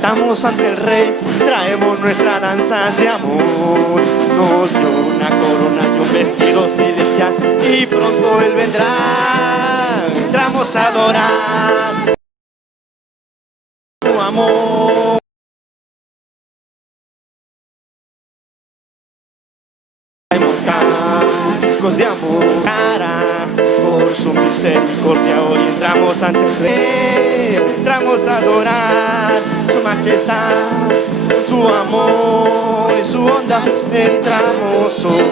cantamos ante el Rey, traemos nuestras danzas de amor. Nos dio una corona y un vestido celestial, y pronto Él vendrá. Entramos a adorar tu amor. Traemos cánticos de amor, por su misericordia hoy entramos ante el Rey. Entramos a adorar su majestad, su amor y su bondad. Entramos hoy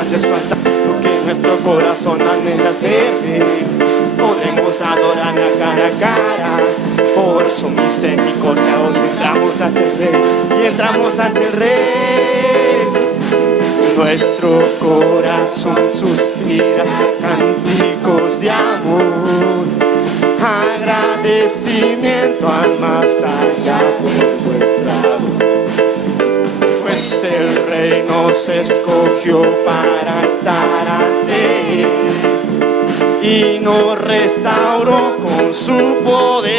ante su altar, lo que nuestro corazón anhela ver. Podremos adorarla cara a cara, por su misericordia hoy entramos ante el Rey. Y entramos ante el Rey. Nuestro corazón suspira cánticos de amor, agradecimiento al más allá por nuestra voz. Pues el Rey nos escogió para estar ante Él y nos restauró con su poder.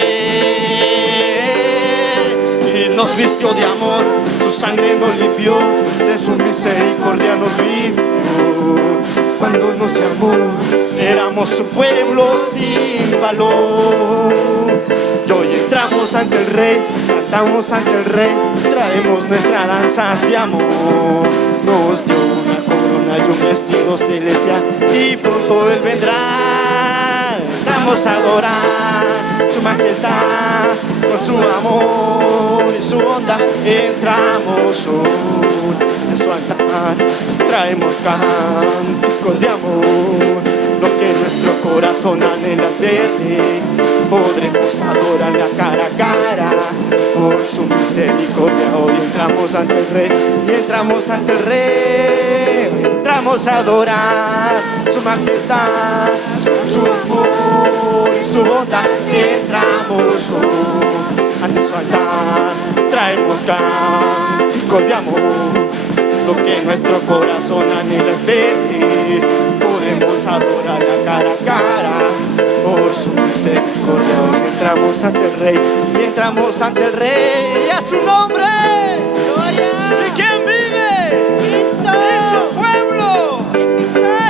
Y nos vistió de amor, su sangre nos limpió, de su misericordia nos vistió. Cuando nos llamó, éramos su pueblo sin valor. Y hoy entramos ante el Rey, cantamos ante el Rey, traemos nuestras danzas de amor. Nos dio una corona y un vestido celestial, y pronto Él vendrá. Entramos a adorar su majestad, con su amor y su bondad. Entramos hoy de su altar, traemos cánticos de amor, lo que nuestro corazón anhela ver. Podremos adorarla cara a cara, por su misericordia hoy entramos ante el Rey. Y entramos ante el Rey, entramos a adorar su majestad, su amor y su bondad. Entramos hoy ante su altar, traemos cánticos de amor, lo que nuestro corazón anhela es ver. Podemos adorarla cara a cara, por su misericordia hoy entramos ante el Rey. Y entramos ante el Rey, y a su nombre. ¿Y quién vive? Y su pueblo.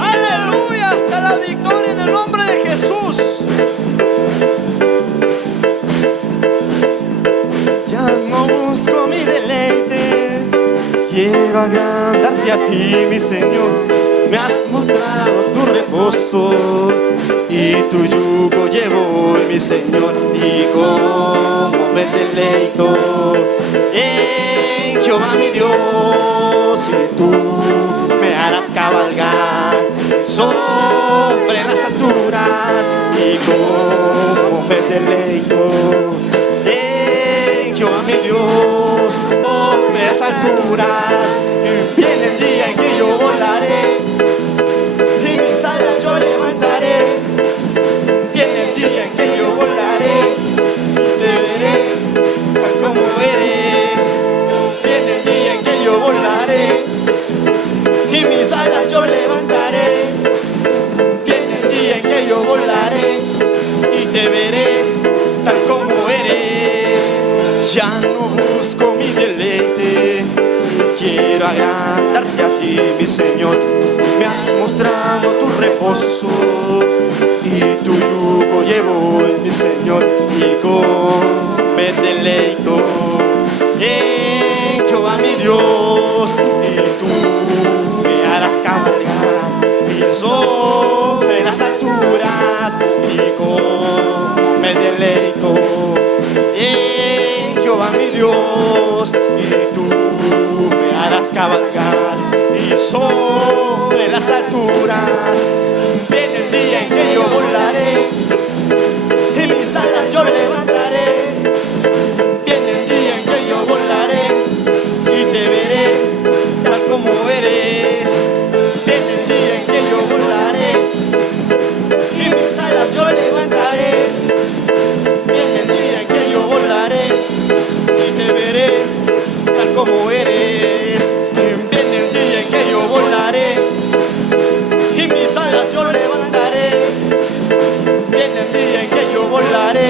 Aleluya, hasta la victoria en el nombre de Jesús. Ya no busco mi deleite, quiero agradarte a ti, mi Señor. Me has mostrado tu reposo, y tu yugo llevo, mi Señor. Y como me deleito en Jehová mi Dios, y tú me harás cabalgar sobre las alturas. Y como me deleito en Jehová mi Dios, sobre las alturas. Viene el día en que yo volaré, y mis alas yo levantaré. Viene el día en que yo volaré, y te veré tal como eres. Viene el día en que yo volaré, y mis alas yo levantaré. Viene el día en que yo volaré, y te veré tal como eres. Ya no busco mi deleite, quiero agradarte a ti, mi Señor. Me has mostrado tu reposo, y tu yugo llevo, mi Señor. Y como me deleito en Jehová mi Dios, y tú me harás cabalgar y sobre las alturas. Y como me deleito en Jehová mi Dios, y tú me harás cabalgar y sobre las alturas. Viene el día en que yo volaré, y mis alas yo levantaré. Viene el día en que yo volaré, y te veré tal como eres. Viene el día en que yo volaré, y mis alas yo levantaré. Viene el día en que yo volaré, y te veré tal como eres. Viene el día en que yo volaré, y mis alas yo levantaré. Viene el día en que yo volaré,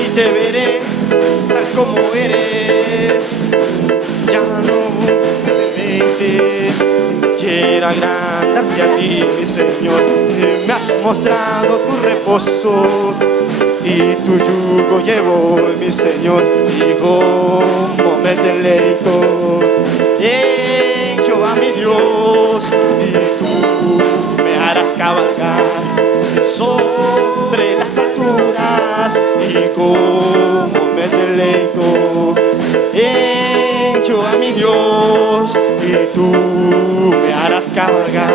y te veré tal como como eres. Ya no simplemente quiero agradarte a ti, mi Señor. Me has mostrado tu reposo y tu yugo llevo, mi Señor, y como me deleito en Jehová mi Dios, y tú me harás cabalgar sobre las alturas, y como me deleito en Jehová mi Dios, y tú me harás cabalgar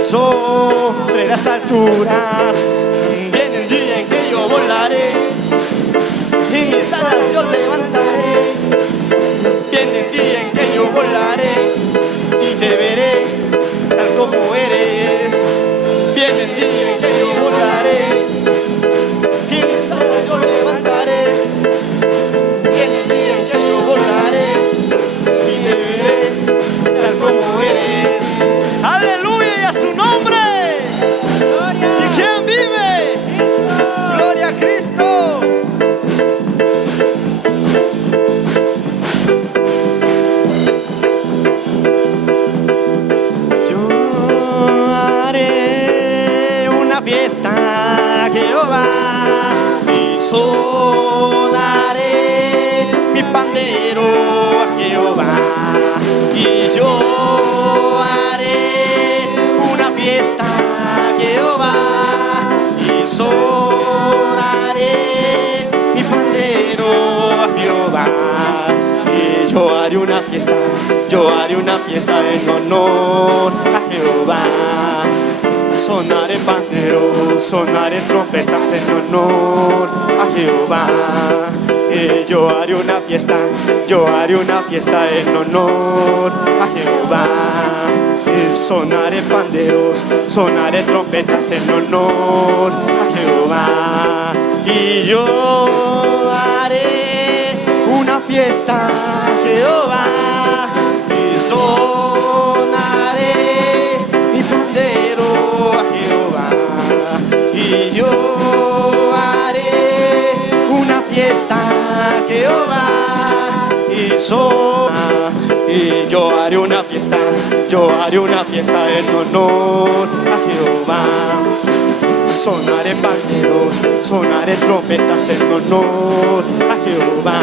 sobre las alturas. Viene el día en que yo volaré y mis alas yo levantaré. Viene el día en que yo volaré y te veré tal como eres. Viene el día en que yo volaré y mis alas yo levantaré. Viene el día en que yo volaré y te veré tal como eres. ¡Aleluya! Y a su nombre. ¿Y quién vive? ¡Gloria a Cristo! Yo haré una fiesta a Jehová y sonaré mi pandero a Jehová, y yo haré una fiesta a Jehová y sonaré mi pandero a Jehová, y yo haré una fiesta, yo haré una fiesta en honor a Jehová. Sonaré pandero, sonaré trompetas en honor a Jehová. Y yo haré una fiesta, yo haré una fiesta en honor a Jehová. Y sonaré panderos, sonaré trompetas en honor a Jehová. Y yo haré una fiesta a Jehová y sonaré mi pandero a Jehová. Y yo haré una fiesta a Jehová y yo haré una fiesta, yo haré una fiesta en honor a Jehová. Sonaré panderos, sonaré trompetas en honor a Jehová.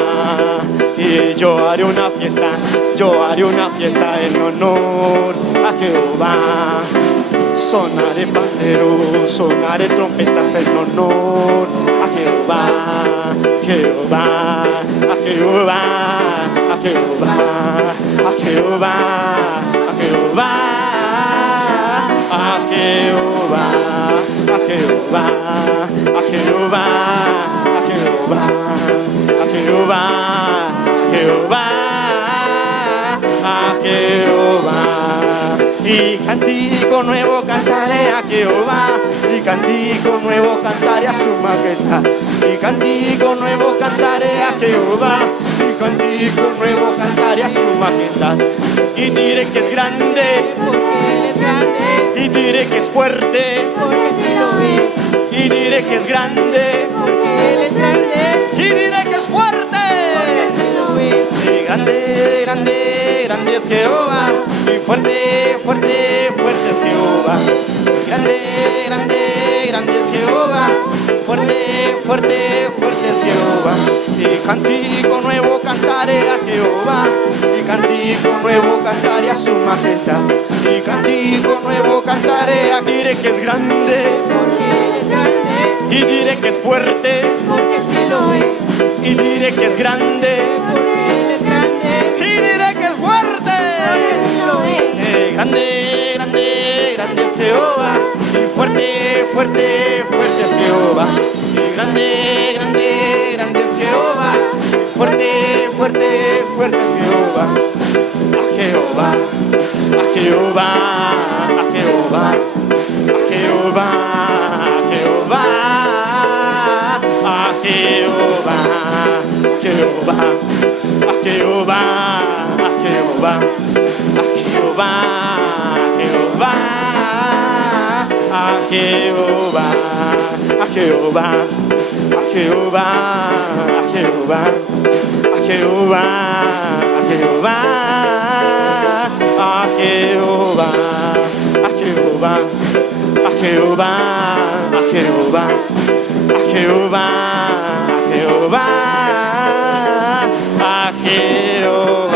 Y yo haré una fiesta, yo haré una fiesta en honor a Jehová. Sonaré panderos, sonaré trompetas en honor a Jehová. Jehová, a Jehová, a Jehová, a Jehová, a Jehová, a Jehová, a Jehová, a Jehová, a Jehová, a Jehová, a Jehová, a Jehová. Y cantico nuevo cantaré a Jehová, y cantico nuevo cantaré a su majestad. Y cantico nuevo cantaré a Jehová, y cantico nuevo cantaré a su majestad. Y diré que es grande, porque Él es grande, y diré que es fuerte, porque sí lo es, y diré que es grande, porque Él es grande, y diré que es fuerte. porque sí lo es. Y grande, grande, grande es Jehová, y fuerte, fuerte, fuerte es Jehová. Y grande, grande, grande es Jehová, fuerte, fuerte, fuerte es Jehová. Y cantico nuevo cantaré a Jehová, y cantico nuevo cantaré a su majestad. Y cantico nuevo cantaré a, diré que es grande, Porque Él es grande, y diré que es fuerte, porque sí lo es, y diré que es grande, porque Él es grande, y diré que es fuerte. porque sí lo es. Grande, grande, grande es Jehová, y fuerte, fuerte, fuerte es Jehová. Y grande, grande, grande es Jehová, y fuerte, fuerte, fuerte es Jehová. A Jehová, a Jehová, a Jehová, a Jehová, a Jehová, a Jehová, a Jehová, a Jehová, a Jehová, a Jehová, a Jehová, a Jehová, a Jehová, a Jehová, a Jehová, a Jehová, a Jehová, a Jehová, a Jehová, a Jehová, a Jehová, a Jehová, a Jehová, a Jehová.